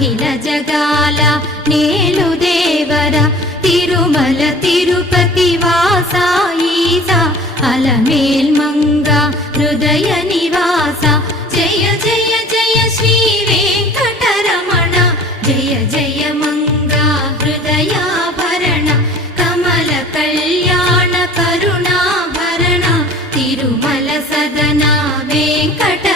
అఖిల జగాల నేలు దేవర తిరుమల తిరుపతి వాస ఈసా అలమేల్ మంగ హృదయ నివాస జయ జయ జయ శ్రీ వెంకటరమణ జయ జయ మంగ హృదయాభరణ కమల కళ్యాణ కరుణాభరణ తిరుమల సదన వెంకట